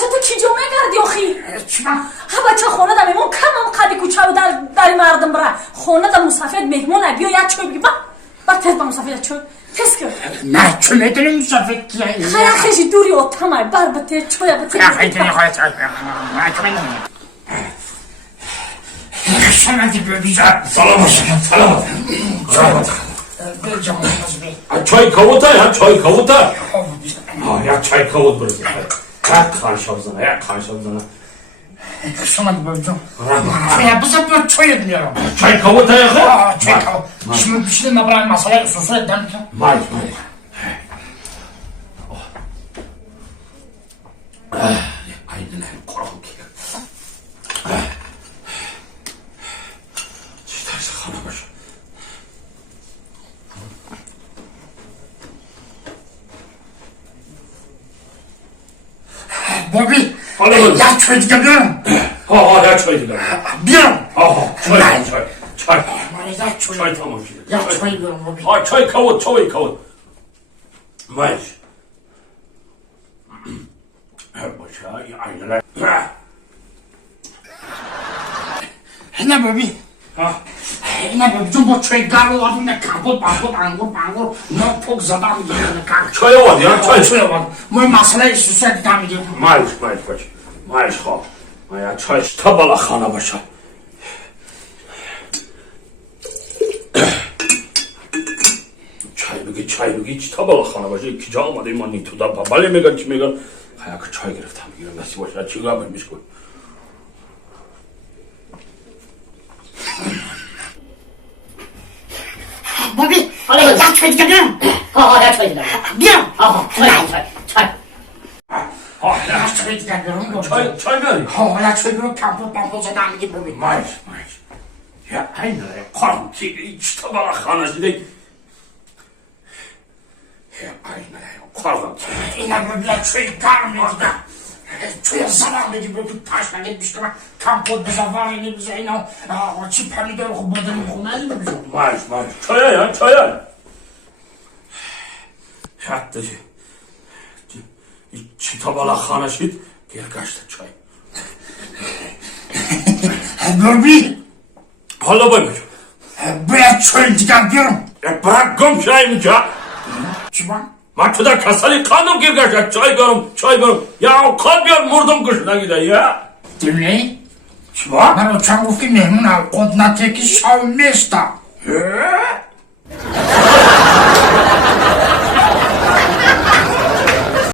بچه تو کی جمعه کردی آخی؟ چما؟ ها بچه خونه دا میمون کمم قدی کوچه و در مردم برا خونه دا مسافر مهمون بیا یاد چوی بگی با تست با مسافر یاد چوی تست کن نه چون میدونی مسافر کیه خیلی خیلی دوری اتمای بر بته چوی بته خیلی خواهد شما دی ببیجا سلام سلام چای کاوتا یا چای کاوتا یا چای کاوت برسه یک خانشاب زنه یک خانشاب زنه شما دی ببیجا بسا بیا چایت میارم چای کاوتا یا خواه چای کاوت شما بیشتر مبرای مسئله سوسوی دم کن مایش aynen korkak ya. İsterse kana başı. Bobby, ya çay geliyorum. Ha ya çay geliyorum. Biliyorum. Çay. Çay tamam şimdi. Ya çay geliyorum Bobby. Ha çay kavut. Mayış. Başa aynen. Ne Bobby? Ha. Ne Bobby? Jumbo çay geliyor adında kaput bangur. Ne çok zadam geliyor. Çay var ya çay var. Bu mesele sوسوی دم میگیرم. Mayış baş. Mayış ha. Ya çay tabala xana başa. çay بگی چی tabala xana başa. İki cam adı mani tu da babale megan çi megan. Hayak çay گرفتم میگیرم نسی باشه چیگاه برمیش کن. Bobby, ya çay geliyorum. ها چوی دا Biliyorum. چای Ya çay geliyorum Bobby. Çay میاری؟ Ya çay geliyorum kaput zadam میگیرم Bobby. Mayış. Ya aynen korkak ki hiç tabala xana دیدی. Ya aynen korkak. اینا ببین چوی کار میگیرم. چوی زمان میگیرم تو تاش نگیرم. کامپوت بزنم نمیشه اینا. چی پمیدار خوب بدن میخونه نمیشه. Mayış. Çaya. Hatta çi tabala xana şid gel kaçtı çay. Bobby, Hala baymış. buraya çay diyorum. Bırak gom çayımı ya. Çiman? Maçta kasali kanım gel kaçtı çay görüm. Ya kalbim murdum kışına gider ya. Dinle. Çiman? من رو چند گفتی مهمون کد نتکی شاو میستا